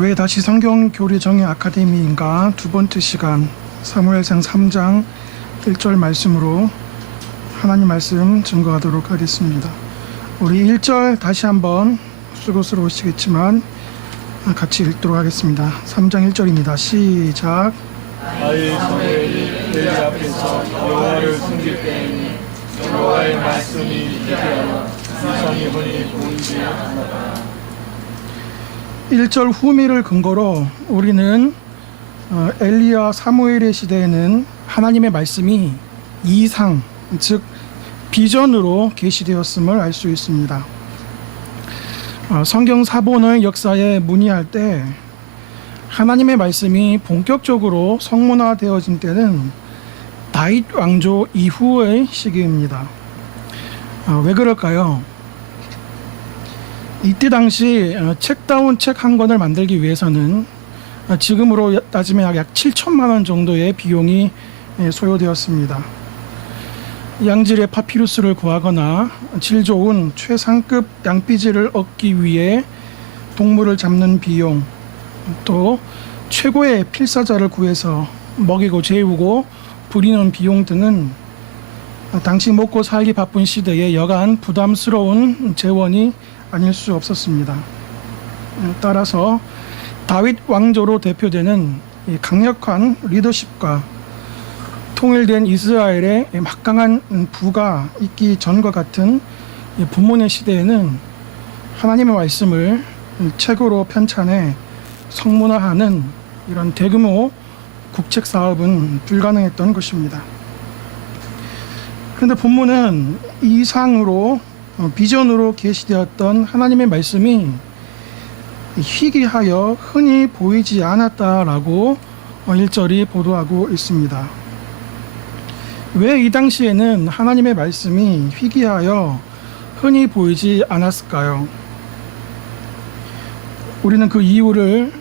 왜 다시 성경 교리 정의 아카데미인가 두 번째 시간 사무엘상 3장 1절 말씀으로 하나님 말씀 증거하도록 하겠습니다. 우리 1절 다시 한번 수고스러우시겠지만 같이 읽도록 하겠습니다. 3장 1절입니다. 시작. 아이 사무엘이 엘리 앞에서 여호와를 섬길 때에니 여호와의 말씀이 희귀하여 이상이 흔히 보이지 않았다. 1절 후미를 근거로 우리는 엘리야 사무엘의 시대에는 하나님의 말씀이 이상, 즉 비전으로 계시되었음을 알 수 있습니다. 성경 사본의 역사에 문의할 때 하나님의 말씀이 본격적으로 성문화되어진 때는 다윗 왕조 이후의 시기입니다. 왜 그럴까요? 이때 당시 책다운 책 한 권을 만들기 위해서는 지금으로 따지면 약 7천만 원 정도의 비용이 소요되었습니다. 양질의 파피루스를 구하거나 질 좋은 최상급 양피지를 얻기 위해 동물을 잡는 비용, 또 최고의 필사자를 구해서 먹이고 재우고 부리는 비용 등은 당시 먹고 살기 바쁜 시대에 여간 부담스러운 재원이 아닐 수 없었습니다. 따라서 다윗 왕조로 대표되는 강력한 리더십과 통일된 이스라엘의 막강한 부가 있기 전과 같은 본문의 시대에는 하나님의 말씀을 책으로 편찬해 성문화하는 이런 대규모 국책 사업은 불가능했던 것입니다. 그런데 본문은 이상으로 비전으로 계시되었던 하나님의 말씀이 희귀하여 흔히 보이지 않았다라고 1절이 보도하고 있습니다. 왜 이 당시에는 하나님의 말씀이 희귀하여 흔히 보이지 않았을까요? 우리는 그 이유를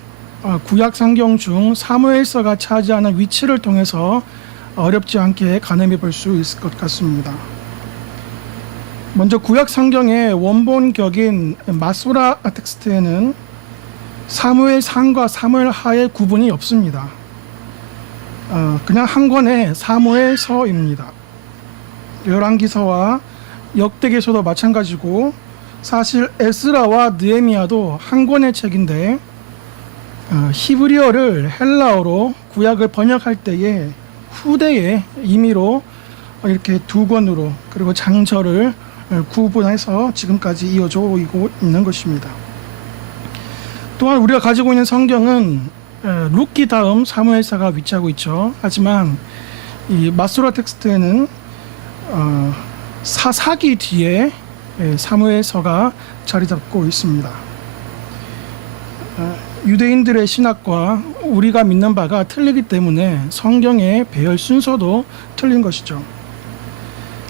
구약 성경 중 사무엘서가 차지하는 위치를 통해서 어렵지 않게 가늠해 볼 수 있을 것 같습니다. 먼저 구약 성경의 원본 격인 마소라 텍스트에는 사무엘 상과 사무엘 하의 구분이 없습니다. 그냥 한 권의 사무엘서입니다. 열왕기서와 역대기서도 마찬가지고 사실 에스라와 느헤미야도 한 권의 책인데 히브리어를 헬라어로 구약을 번역할 때에 후대의 임의로 이렇게 두 권으로 그리고 장절을 구분해서 지금까지 이어져 오고 있는 것입니다. 또한 우리가 가지고 있는 성경은 룻기 다음 사무엘서가 위치하고 있죠. 하지만 이 마소라 텍스트에는 사사기 뒤에 사무엘서가 자리 잡고 있습니다. 유대인들의 신학과 우리가 믿는 바가 틀리기 때문에 성경의 배열 순서도 틀린 것이죠.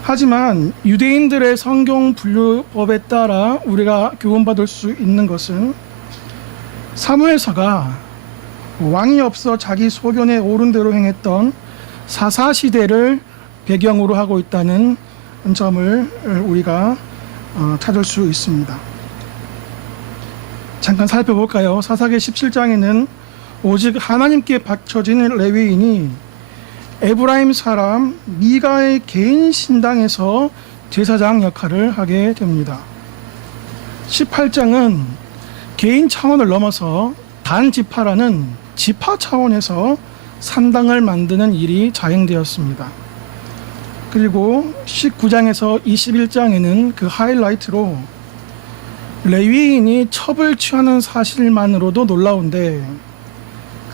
하지만 유대인들의 성경 분류법에 따라 우리가 교훈받을 수 있는 것은 사무엘서가 왕이 없어 자기 소견에 옳은 대로 행했던 사사시대를 배경으로 하고 있다는 점을 우리가 찾을 수 있습니다. 잠깐 살펴볼까요? 사사기 17장에는 오직 하나님께 바쳐진 레위인이 에브라임 사람 미가의 개인 신당에서 제사장 역할을 하게 됩니다. 18장은 개인 차원을 넘어서 단지파라는 지파 차원에서 산당을 만드는 일이 자행되었습니다. 그리고 19장에서 21장에는 그 하이라이트로 레위인이 첩을 취하는 사실만으로도 놀라운데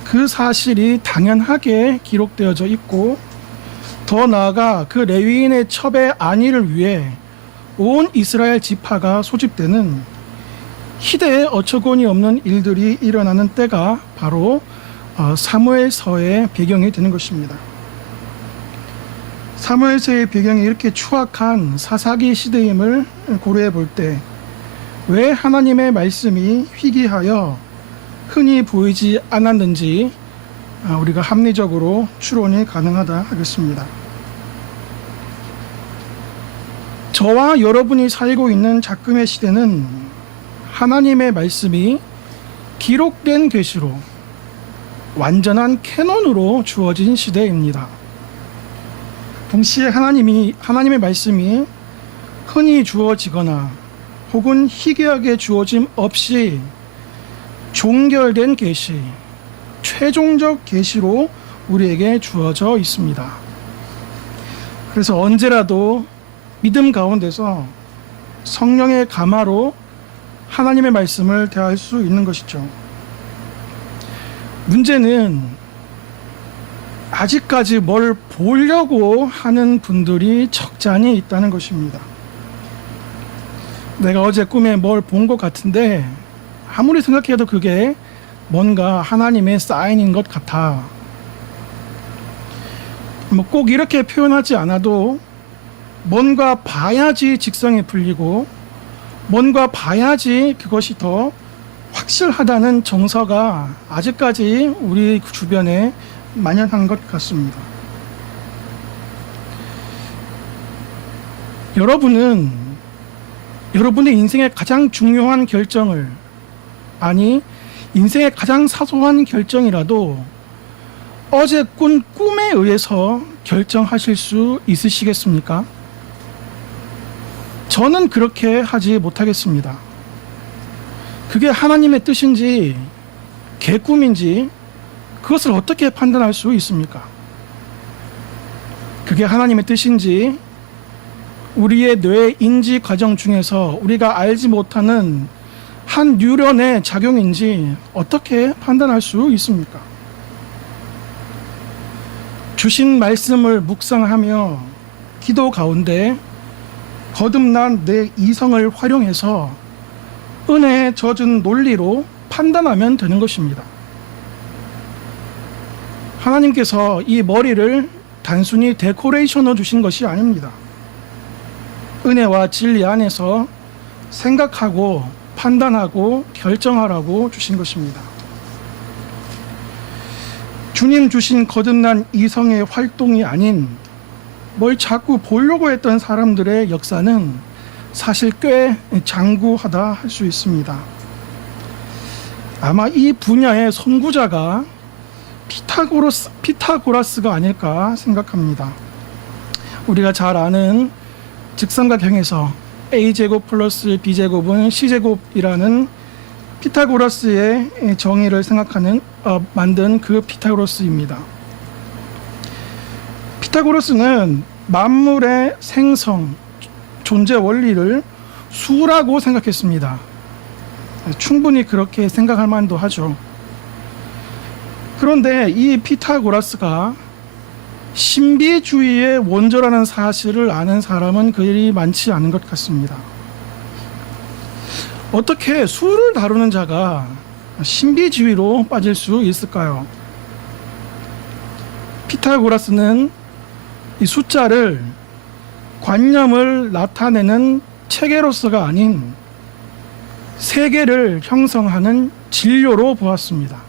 그 사실이 당연하게 기록되어져 있고 더 나아가 그 레위인의 첩의 안위를 위해 온 이스라엘 지파가 소집되는 희대에 어처구니 없는 일들이 일어나는 때가 바로 사무엘서의 배경이 되는 것입니다. 사무엘서의 배경이 이렇게 추악한 사사기 시대임을 고려해 볼 때 왜 하나님의 말씀이 희귀하여 흔히 보이지 않았는지 우리가 합리적으로 추론이 가능하다 하겠습니다. 저와 여러분이 살고 있는 작금의 시대는 하나님의 말씀이 기록된 계시로 완전한 캐논으로 주어진 시대입니다. 동시에 하나님의 말씀이 흔히 주어지거나 혹은 희귀하게 주어짐 없이 종결된 계시, 최종적 계시로 우리에게 주어져 있습니다. 그래서 언제라도 믿음 가운데서 성령의 감화로 하나님의 말씀을 대할 수 있는 것이죠. 문제는 아직까지 뭘 보려고 하는 분들이 적잖이 있다는 것입니다. 내가 어제 꿈에 뭘 본 것 같은데 아무리 생각해도 그게 뭔가 하나님의 사인인 것 같아. 뭐 꼭 이렇게 표현하지 않아도 뭔가 봐야지 직성이 풀리고 뭔가 봐야지 그것이 더 확실하다는 정서가 아직까지 우리 주변에 만연한 것 같습니다. 여러분은 여러분의 인생의 가장 중요한 결정을, 아니 인생의 가장 사소한 결정이라도 어제 꾼 꿈에 의해서 결정하실 수 있으시겠습니까? 저는 그렇게 하지 못하겠습니다. 그게 하나님의 뜻인지 개꿈인지 그것을 어떻게 판단할 수 있습니까? 그게 하나님의 뜻인지 우리의 뇌 인지 과정 중에서 우리가 알지 못하는 한 뉴런의 작용인지 어떻게 판단할 수 있습니까? 주신 말씀을 묵상하며 기도 가운데 거듭난 내 이성을 활용해서 은혜에 젖은 논리로 판단하면 되는 것입니다. 하나님께서 이 머리를 단순히 데코레이션으로 주신 것이 아닙니다. 은혜와 진리 안에서 생각하고 판단하고 결정하라고 주신 것입니다. 주님 주신 거듭난 이성의 활동이 아닌 뭘 자꾸 보려고 했던 사람들의 역사는 사실 꽤 장구하다 할 수 있습니다. 아마 이 분야의 선구자가 피타고라스가 아닐까 생각합니다. 우리가 잘 아는 직삼각형에서 a제곱 플러스 b제곱은 c제곱이라는 피타고라스의 정의를 만든 그 피타고라스입니다. 피타고라스는 만물의 생성, 존재 원리를 수라고 생각했습니다. 충분히 그렇게 생각할 만도 하죠. 그런데 이 피타고라스가 신비주의의 원조라는 사실을 아는 사람은 그리 많지 않은 것 같습니다. 어떻게 수를 다루는 자가 신비주의로 빠질 수 있을까요? 피타고라스는 이 숫자를 관념을 나타내는 체계로서가 아닌 세계를 형성하는 진료로 보았습니다.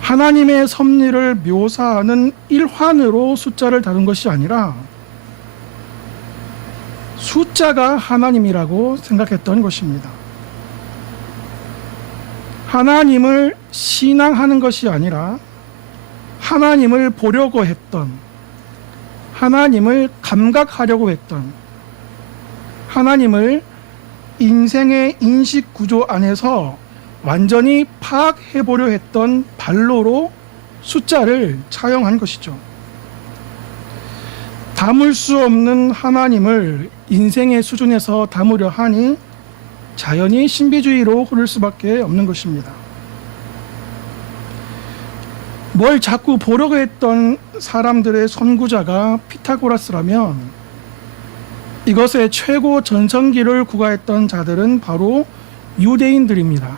하나님의 섭리를 묘사하는 일환으로 숫자를 다룬 것이 아니라 숫자가 하나님이라고 생각했던 것입니다. 하나님을 신앙하는 것이 아니라 하나님을 보려고 했던, 하나님을 감각하려고 했던, 하나님을 인생의 인식 구조 안에서 완전히 파악해보려 했던 발로로 숫자를 차용한 것이죠. 담을 수 없는 하나님을 인생의 수준에서 담으려 하니 자연히 신비주의로 흐를 수밖에 없는 것입니다. 뭘 자꾸 보려고 했던 사람들의 선구자가 피타고라스라면 이것의 최고 전성기를 구가했던 자들은 바로 유대인들입니다.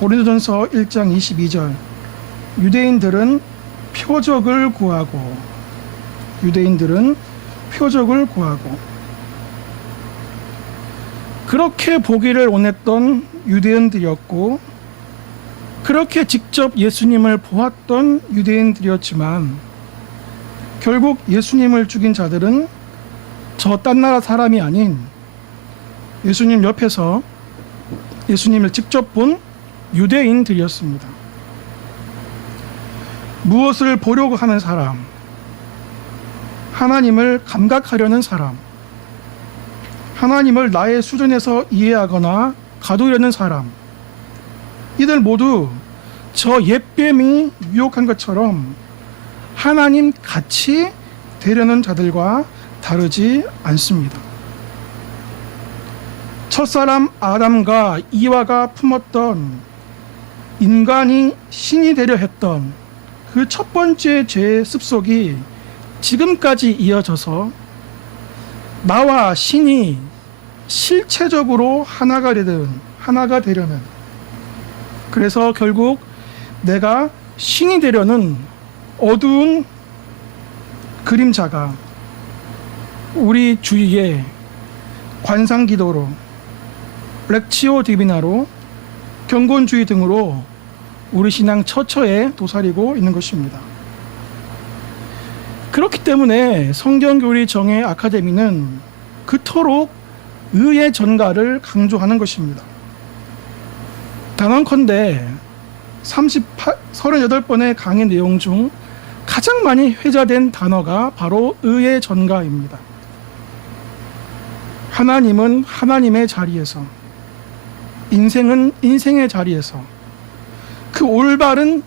고린도전서 1장 22절, 유대인들은 표적을 구하고 그렇게 보기를 원했던 유대인들이었고 그렇게 직접 예수님을 보았던 유대인들이었지만 결국 예수님을 죽인 자들은 저 딴 나라 사람이 아닌 예수님 옆에서 예수님을 직접 본 유대인들이었습니다. 무엇을 보려고 하는 사람, 하나님을 감각하려는 사람, 하나님을 나의 수준에서 이해하거나 가두려는 사람, 이들 모두 저 옛뱀이 유혹한 것처럼 하나님 같이 되려는 자들과 다르지 않습니다. 첫사람 아담과 이와가 품었던 인간이 신이 되려 했던 그 첫 번째 죄의 습속이 지금까지 이어져서 나와 신이 실체적으로 하나가 되려는, 그래서 결국 내가 신이 되려는 어두운 그림자가 우리 주위에 관상기도로, 렉치오 디비나로, 경건주의 등으로 우리 신앙 처처에 도사리고 있는 것입니다. 그렇기 때문에 성경교리 정예 아카데미는 그토록 의의 전가를 강조하는 것입니다. 단언컨대 38번의 강의 내용 중 가장 많이 회자된 단어가 바로 의의 전가입니다. 하나님은 하나님의 자리에서, 인생은 인생의 자리에서, 그 올바른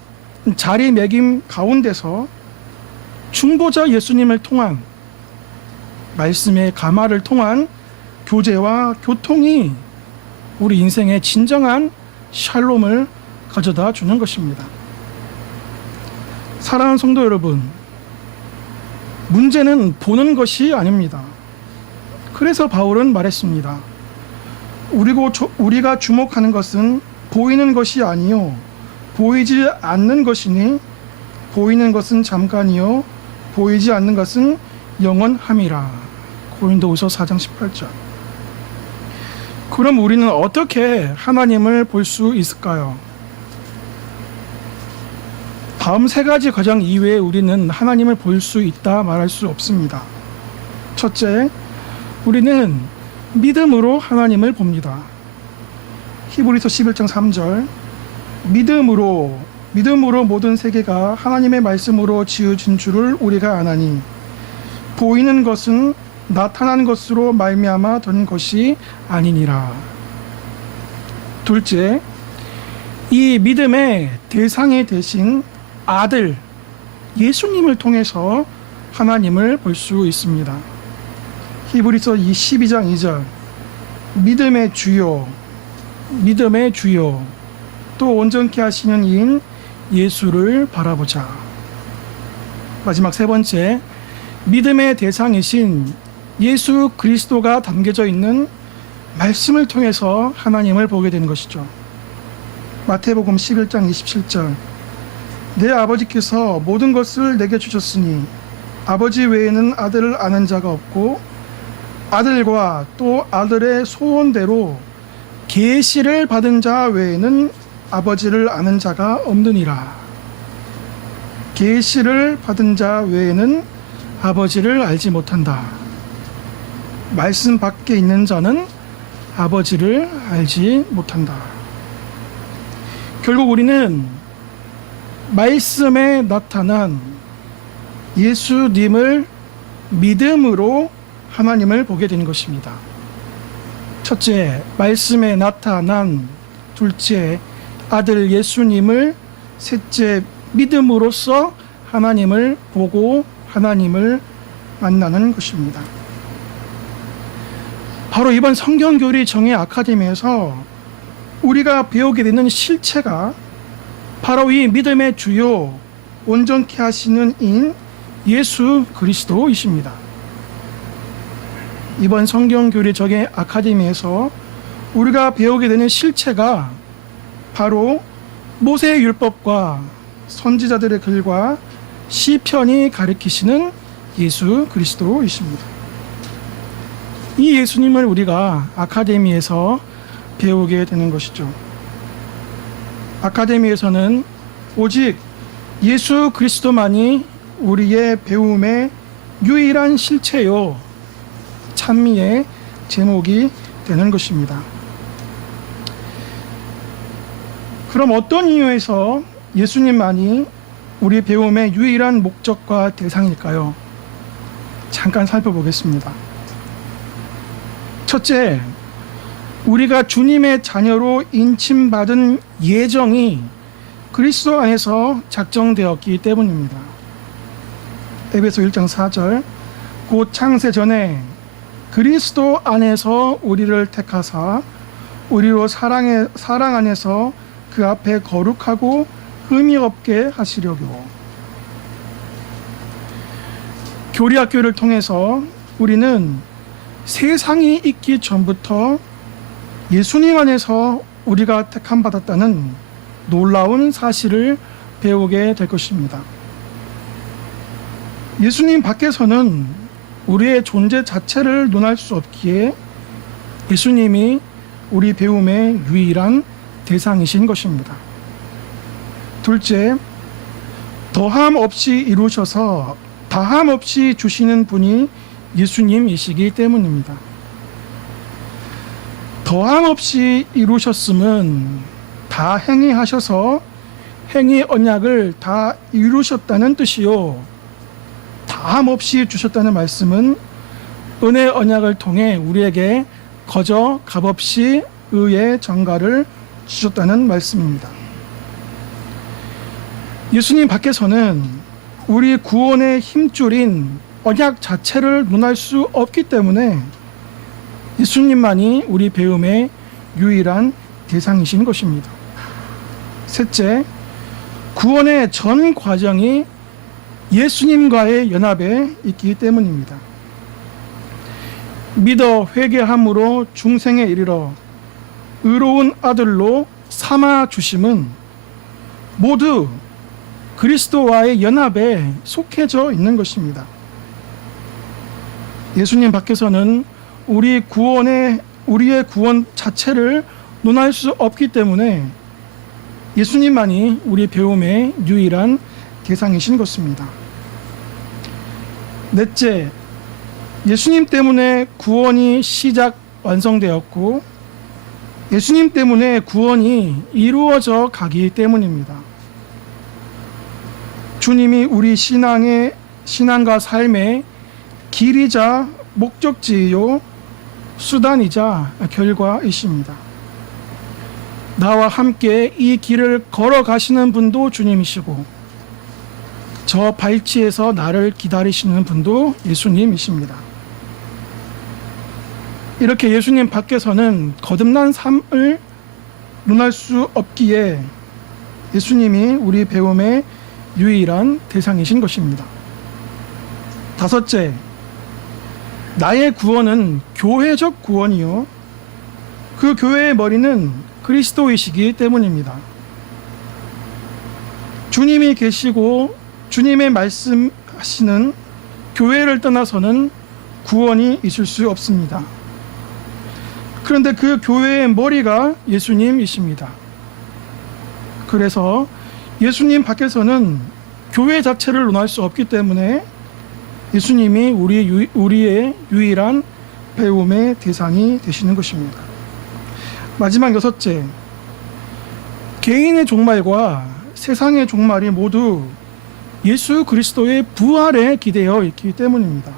자리매김 가운데서 중보자 예수님을 통한, 말씀의 가마를 통한 교제와 교통이 우리 인생의 진정한 샬롬을 가져다 주는 것입니다. 사랑하는 성도 여러분, 문제는 보는 것이 아닙니다. 그래서 바울은 말했습니다. 우리가 주목하는 것은 보이는 것이 아니요 보이지 않는 것이니 보이는 것은 잠깐이요 보이지 않는 것은 영원함이라. 고린도후서 4장 18절. 그럼 우리는 어떻게 하나님을 볼 수 있을까요? 다음 세 가지 과정 이외에 우리는 하나님을 볼 수 있다 말할 수 없습니다. 첫째, 우리는 믿음으로 하나님을 봅니다. 히브리서 11장 3절. 믿음으로 모든 세계가 하나님의 말씀으로 지어진 줄을 우리가 아나니 보이는 것은 나타난 것으로 말미암아 된 것이 아니니라. 둘째, 이 믿음의 대상이 되신 아들 예수님을 통해서 하나님을 볼 수 있습니다. 히브리서 12장 2절. 믿음의 주요 또 온전케 하시는 이인 예수를 바라보자. 마지막 세 번째, 믿음의 대상이신 예수 그리스도가 담겨져 있는 말씀을 통해서 하나님을 보게 되는 것이죠. 마태복음 11장 27절. 내 아버지께서 모든 것을 내게 주셨으니 아버지 외에는 아들을 아는 자가 없고 아들과 또 아들의 소원대로 계시를 받은 자 외에는 아버지를 아는 자가 없느니라. 계시를 받은 자 외에는 아버지를 알지 못한다. 말씀 밖에 있는 자는 아버지를 알지 못한다. 결국 우리는 말씀에 나타난 예수님을 믿음으로 하나님을 보게 되는 것입니다. 첫째, 말씀에 나타난, 둘째, 아들 예수님을, 셋째, 믿음으로써 하나님을 보고 하나님을 만나는 것입니다. 바로 이번 성경교리 정예 아카데미에서 우리가 배우게 되는 실체가 바로 이 믿음의 주요, 온전케 하시는 인 예수 그리스도이십니다. 이번 성경교리 정예 아카데미에서 우리가 배우게 되는 실체가 바로 모세의 율법과 선지자들의 글과 시편이 가리키시는 예수 그리스도이십니다. 이 예수님을 우리가 아카데미에서 배우게 되는 것이죠. 아카데미에서는 오직 예수 그리스도만이 우리의 배움의 유일한 실체요 찬미의 제목이 되는 것입니다. 그럼 어떤 이유에서 예수님만이 우리 배움의 유일한 목적과 대상일까요? 잠깐 살펴보겠습니다. 첫째, 우리가 주님의 자녀로 인침받은 예정이 그리스도 안에서 작정되었기 때문입니다. 에베소 1장 4절, 곧 창세 전에 그리스도 안에서 우리를 택하사 우리로 사랑 안에서 그 앞에 거룩하고 흠이 없게 하시려고. 교리학교를 통해서 우리는 세상이 있기 전부터 예수님 안에서 우리가 택함 받았다는 놀라운 사실을 배우게 될 것입니다. 예수님 밖에서는 우리의 존재 자체를 논할 수 없기에 예수님이 우리 배움의 유일한 대상이신 것입니다. 둘째, 더함 없이 이루셔서 다함 없이 주시는 분이 예수님이시기 때문입니다. 더함 없이 이루셨음은 다 행위하셔서 행위 언약을 다 이루셨다는 뜻이요, 다함 없이 주셨다는 말씀은 은혜 언약을 통해 우리에게 거저 값없이 의의 전가를 주셨다는 말씀입니다. 예수님 밖에서는 우리 구원의 힘줄인 언약 자체를 논할 수 없기 때문에 예수님만이 우리 배움의 유일한 대상이신 것입니다. 셋째, 구원의 전 과정이 예수님과의 연합에 있기 때문입니다. 믿어 회개함으로 중생에 이르러 의로운 아들로 삼아 주심은 모두 그리스도와의 연합에 속해져 있는 것입니다. 예수님 밖에서는 우리의 구원 자체를 논할 수 없기 때문에 예수님만이 우리 배움의 유일한 대상이신 것입니다. 넷째, 예수님 때문에 구원이 완성되었고 예수님 때문에 구원이 이루어져 가기 때문입니다. 주님이 우리 신앙과 삶의 길이자 목적지요 수단이자 결과이십니다. 나와 함께 이 길을 걸어가시는 분도 주님이시고 저 발치에서 나를 기다리시는 분도 예수님이십니다. 이렇게 예수님 밖에서는 거듭난 삶을 논할 수 없기에 예수님이 우리 배움의 유일한 대상이신 것입니다. 다섯째, 나의 구원은 교회적 구원이요 그 교회의 머리는 그리스도이시기 때문입니다. 주님이 계시고 주님의 말씀하시는 교회를 떠나서는 구원이 있을 수 없습니다. 그런데 그 교회의 머리가 예수님이십니다. 그래서 예수님 밖에서는 교회 자체를 논할 수 없기 때문에 예수님이 우리의 유일한 배움의 대상이 되시는 것입니다. 마지막 여섯째, 개인의 종말과 세상의 종말이 모두 예수 그리스도의 부활에 기대어 있기 때문입니다.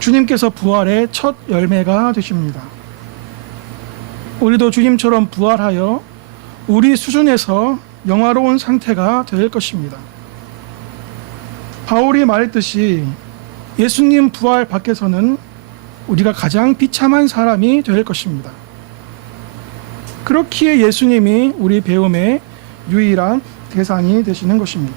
주님께서 부활의 첫 열매가 되십니다. 우리도 주님처럼 부활하여 우리 수준에서 영화로운 상태가 될 것입니다. 바울이 말했듯이 예수님 부활 밖에서는 우리가 가장 비참한 사람이 될 것입니다. 그렇기에 예수님이 우리 배움의 유일한 대상이 되시는 것입니다.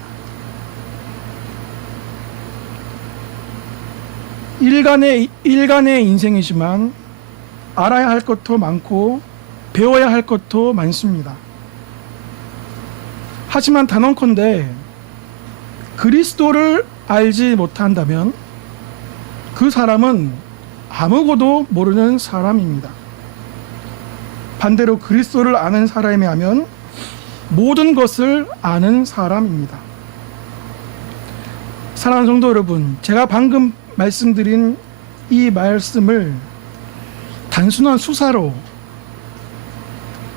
일간의 인생이지만 알아야 할 것도 많고 배워야 할 것도 많습니다. 하지만 단언컨대 그리스도를 알지 못한다면 그 사람은 아무것도 모르는 사람입니다. 반대로 그리스도를 아는 사람이라면 모든 것을 아는 사람입니다. 사랑하는 성도 여러분, 제가 방금 말씀드린 이 말씀을 단순한 수사로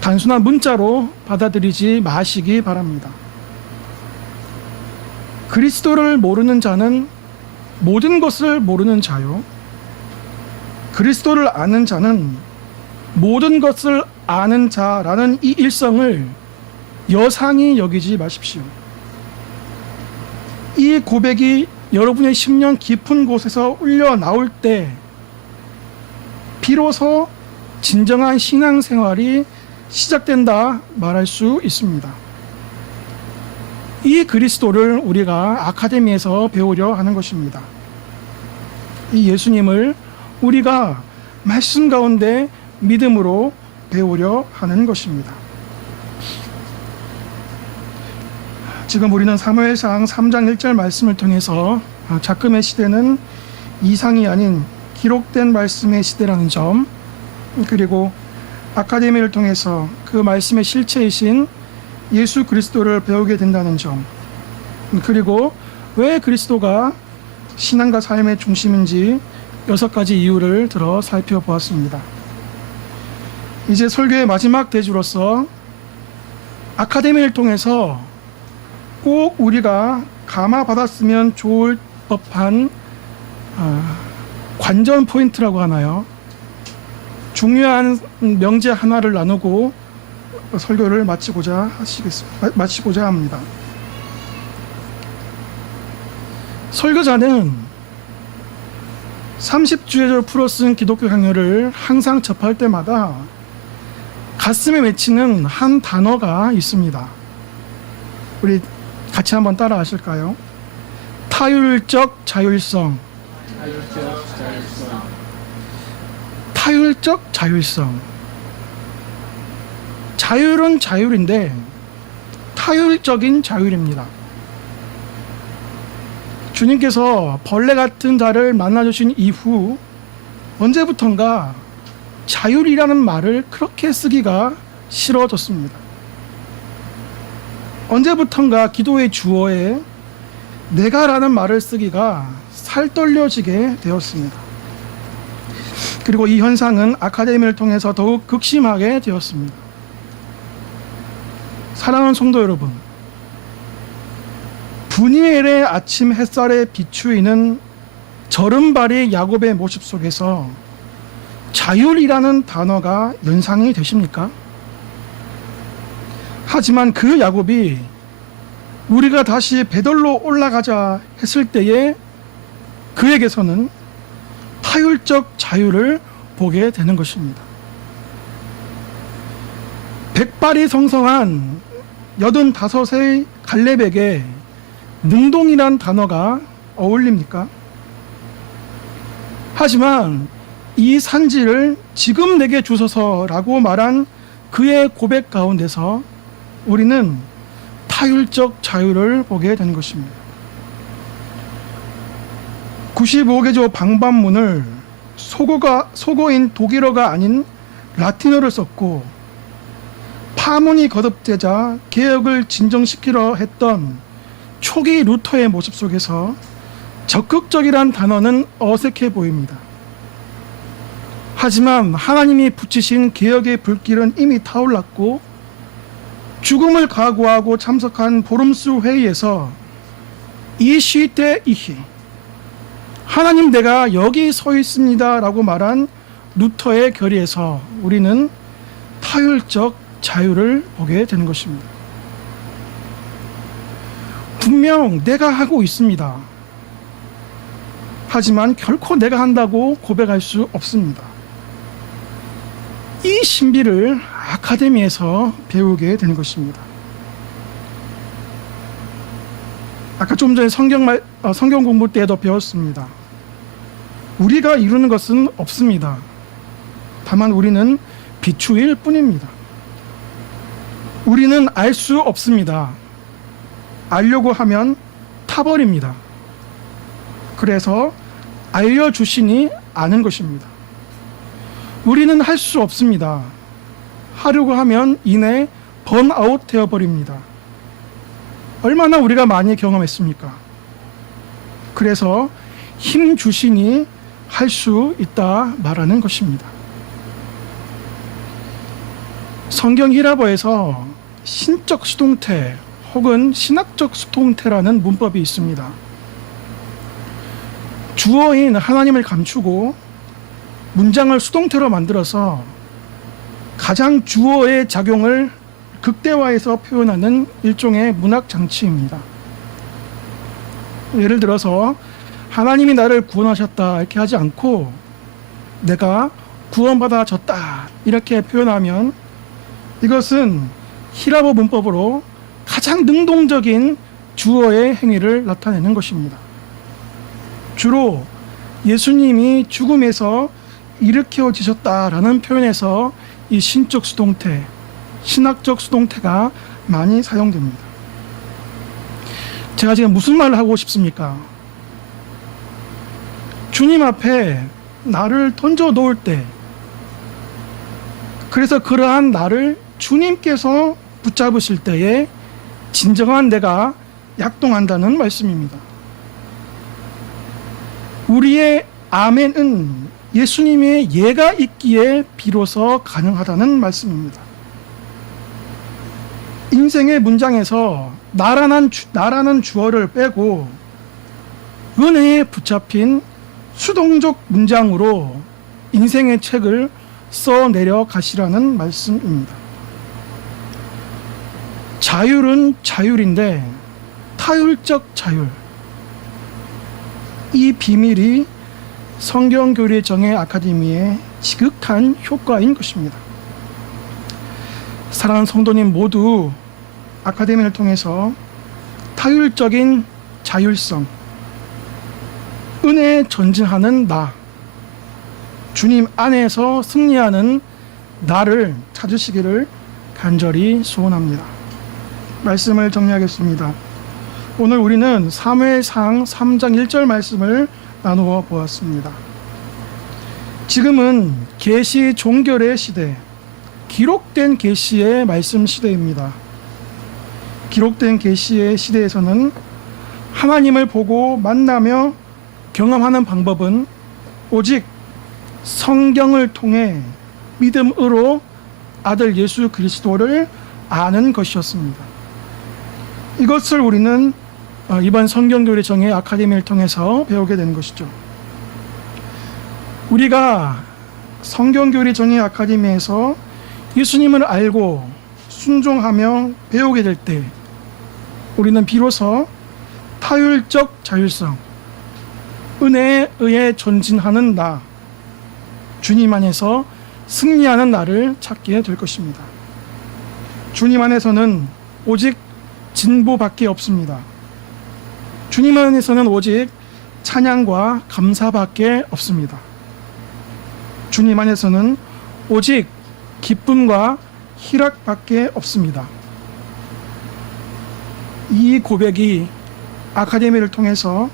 단순한 문자로 받아들이지 마시기 바랍니다. 그리스도를 모르는 자는 모든 것을 모르는 자요, 그리스도를 아는 자는 모든 것을 아는 자라는 이 일성을 여상히 여기지 마십시오. 이 고백이 여러분의 심령 깊은 곳에서 울려 나올 때 비로소 진정한 신앙생활이 시작된다 말할 수 있습니다. 이 그리스도를 우리가 아카데미에서 배우려 하는 것입니다. 이 예수님을 우리가 말씀 가운데 믿음으로 배우려 하는 것입니다. 지금 우리는 사무엘상 3장 1절 말씀을 통해서 작금의 시대는 이상이 아닌 기록된 말씀의 시대라는 점, 그리고 아카데미를 통해서 그 말씀의 실체이신 예수 그리스도를 배우게 된다는 점, 그리고 왜 그리스도가 신앙과 삶의 중심인지 6가지 이유를 들어 살펴보았습니다. 이제 설교의 마지막 대주로서 아카데미를 통해서 꼭 우리가 감화받았으면 좋을 법한 관전 포인트라고 하나요? 중요한 명제 하나를 나누고 설교를 마치고자 합니다. 설교자는 30주예절 풀어 쓴 기독교 강요를 항상 접할 때마다 가슴에 맺히는 한 단어가 있습니다. 우리 같이 한번 따라 하실까요? 타율적 자율성. 타율적 자율성. 자율은 자율인데 타율적인 자율입니다. 주님께서 벌레 같은 자를 만나주신 이후 언제부턴가 자율이라는 말을 그렇게 쓰기가 싫어졌습니다. 언제부턴가 기도의 주어에 내가라는 말을 쓰기가 살떨려지게 되었습니다. 그리고 이 현상은 아카데미를 통해서 더욱 극심하게 되었습니다. 사랑하는 성도 여러분, 분이엘의 아침 햇살에 비추이는 저른발이 야곱의 모습 속에서 자율이라는 단어가 연상이 되십니까? 하지만 그 야곱이 우리가 다시 베들로 올라가자 했을 때에 그에게서는 타율적 자유를 보게 되는 것입니다. 백발이 성성한 85의 갈렙에게 능동이란 단어가 어울립니까? 하지만 이 산지를 지금 내게 주소서라고 말한 그의 고백 가운데서 우리는 타율적 자유를 보게 되는 것입니다. 95개조 방반문을 소고인 독일어가 아닌 라틴어를 썼고 파문이 거듭되자 개혁을 진정시키려 했던 초기 루터의 모습 속에서 적극적이란 단어는 어색해 보입니다. 하지만 하나님이 붙이신 개혁의 불길은 이미 타올랐고 죽음을 각오하고 참석한 보름수 회의에서 이시테 이히 하나님 내가 여기 서 있습니다 라고 말한 루터의 결의에서 우리는 타율적 자유를 보게 되는 것입니다. 분명 내가 하고 있습니다. 하지만 결코 내가 한다고 고백할 수 없습니다. 이 신비를 아카데미에서 배우게 되는 것입니다. 아까 좀 전에 성경 공부 때에도 배웠습니다. 우리가 이루는 것은 없습니다. 다만 우리는 비추일 뿐입니다. 우리는 알 수 없습니다. 알려고 하면 타버립니다. 그래서 알려주시니 아는 것입니다. 우리는 할 수 없습니다. 하려고 하면 이내 번아웃 되어버립니다. 얼마나 우리가 많이 경험했습니까? 그래서 힘 주시니 할 수 있다 말하는 것입니다. 성경 히라보에서 신적 수동태 혹은 신학적 수동태라는 문법이 있습니다. 주어인 하나님을 감추고 문장을 수동태로 만들어서 가장 주어의 작용을 극대화해서 표현하는 일종의 문학 장치입니다. 예를 들어서 하나님이 나를 구원하셨다 이렇게 하지 않고 내가 구원받아졌다 이렇게 표현하면 이것은 히라보 문법으로 가장 능동적인 주어의 행위를 나타내는 것입니다. 주로 예수님이 죽음에서 일으켜지셨다라는 표현에서 이 신적 수동태, 신학적 수동태가 많이 사용됩니다. 제가 지금 무슨 말을 하고 싶습니까? 주님 앞에 나를 던져 놓을 때, 그래서 그러한 나를 주님께서 붙잡으실 때에 진정한 내가 약동한다는 말씀입니다. 우리의 아멘은 예수님의 예가 있기에 비로소 가능하다는 말씀입니다. 인생의 문장에서 나라는 주어를 빼고 은혜에 붙잡힌 수동적 문장으로 인생의 책을 써내려 가시라는 말씀입니다. 자율은 자율인데 타율적 자율, 이 비밀이 성경교리 정의 아카데미의 지극한 효과인 것입니다. 사랑하는 성도님 모두 아카데미를 통해서 타율적인 자율성, 은혜에 전진하는 나, 주님 안에서 승리하는 나를 찾으시기를 간절히 소원합니다. 말씀을 정리하겠습니다. 오늘 우리는 사무엘상 3장 1절 말씀을 나누어 보았습니다. 지금은 계시 종결의 시대, 기록된 계시의 말씀 시대입니다. 기록된 계시의 시대에서는 하나님을 보고 만나며 경험하는 방법은 오직 성경을 통해 믿음으로 아들 예수 그리스도를 아는 것이었습니다. 이것을 우리는 이번 성경교리 정의 아카데미를 통해서 배우게 되는 것이죠. 우리가 성경교리 정의 아카데미에서 예수님을 알고 순종하며 배우게 될 때 우리는 비로소 타율적 자율성, 은혜에 의해 전진하는 나, 주님 안에서 승리하는 나를 찾게 될 것입니다. 주님 안에서는 오직 진보밖에 없습니다. 주님 안에서는 오직 찬양과 감사밖에 없습니다. 주님 안에서는 오직 기쁨과 희락밖에 없습니다. 이 고백이 아카데미를 통해서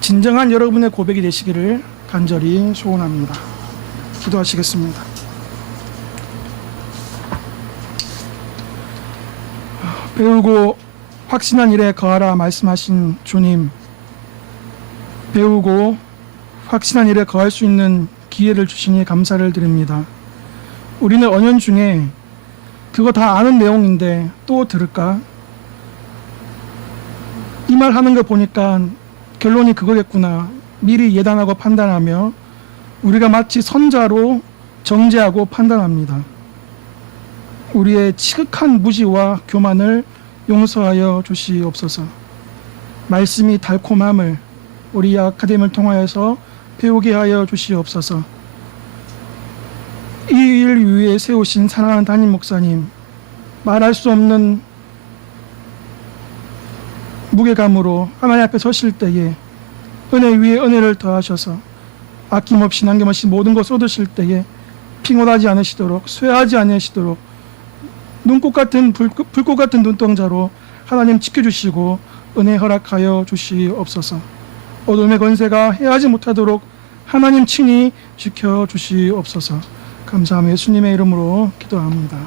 진정한 여러분의 고백이 되시기를 간절히 소원합니다. 기도하시겠습니다. 배우고 확신한 일에 거하라 말씀하신 주님, 배우고 확신한 일에 거할 수 있는 기회를 주시니 감사를 드립니다. 우리는 언연 중에 그거 다 아는 내용인데 또 들을까? 이 말 하는 거 보니까 결론이 그거겠구나. 미리 예단하고 판단하며 우리가 마치 선자로 정죄하고 판단합니다. 우리의 지극한 무지와 교만을 용서하여 주시옵소서. 말씀이 달콤함을 우리 아카데미를 통하여서 배우게 하여 주시옵소서. 이 일 위에 세우신 사랑하는 담임 목사님, 말할 수 없는 무게감으로 하나님 앞에 서실 때에 은혜 위에 은혜를 더하셔서 아낌없이 남김없이 모든 것 쏟으실 때에 핑혼하지 않으시도록, 쇠하지 않으시도록 눈꽃 같은 불꽃 같은 눈동자로 하나님 지켜주시고 은혜 허락하여 주시옵소서. 어둠의 권세가 해하지 못하도록 하나님 친히 지켜주시옵소서. 감사하며 예수님의 이름으로 기도합니다.